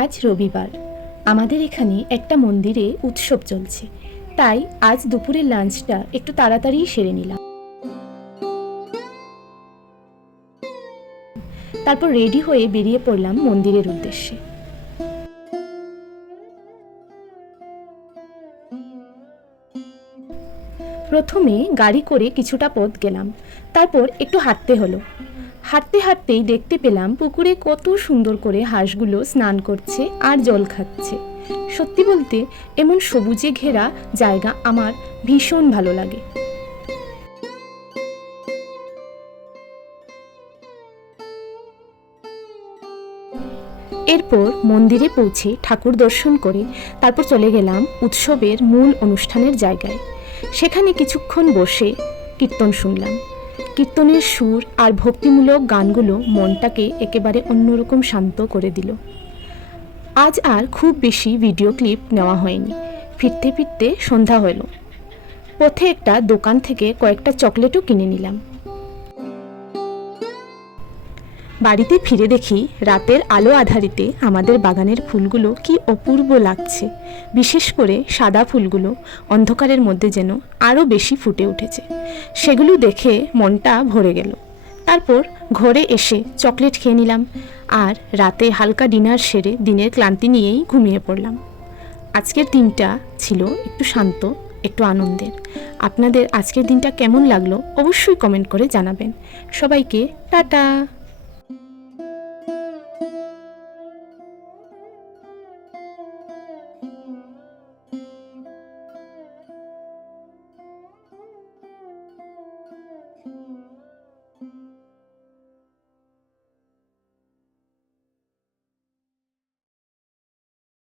আজ রবিবার আমাদের এখানে একটা মন্দিরে উৎসব চলছে, তাই আজ দুপুরের লাঞ্চটা একটু তাড়াতাড়ি সেরে নিলাম। তারপর রেডি হয়ে বেরিয়ে পড়লাম মন্দিরের উদ্দেশ্যে। প্রথমে গাড়ি করে কিছুটা পথ গেলাম, তারপর একটু হাঁটতে হলো। হাঁটতে হাঁটতেই দেখতে পেলাম পুকুরে কত সুন্দর করে হাঁসগুলো স্নান করছে আর জল খাচ্ছে। সত্যি বলতে এমন সবুজে ঘেরা জায়গা আমার ভীষণ ভালো লাগে। এরপর মন্দিরে পৌঁছে ঠাকুর দর্শন করে তারপর চলে গেলাম উৎসবের মূল অনুষ্ঠানের জায়গায়। সেখানে কিছুক্ষণ বসে কীর্তন শুনলাম। কীর্তনের সুর আর ভক্তিমূলক গানগুলো মনটাকে একেবারে অন্যরকম শান্ত করে দিল। আজ আর খুব বেশি ভিডিও ক্লিপ নেওয়া হয়নি। ফিরতে ফিরতে সন্ধ্যা হলো। পথে একটা দোকান থেকে কয়েকটা চকলেটও কিনে নিলাম। বাড়িতে ফিরে দেখি রাতের আলো আধারিতে আমাদের বাগানের ফুলগুলো কি অপূর্ব লাগছে। বিশেষ করে সাদা ফুলগুলো অন্ধকারের মধ্যে যেন আরও বেশি ফুটে উঠেছে। সেগুলো দেখে মনটা ভরে গেল। তারপর ঘরে এসে চকলেট খেয়ে নিলাম আর রাতে হালকা ডিনার সেরে দিনের ক্লান্তি নিয়েই ঘুমিয়ে পড়লাম। আজকের দিনটা ছিল একটু শান্ত, একটু আনন্দের। আপনাদের আজকের দিনটা কেমন লাগলো অবশ্যই কমেন্ট করে জানাবেন। সবাইকে টাটা।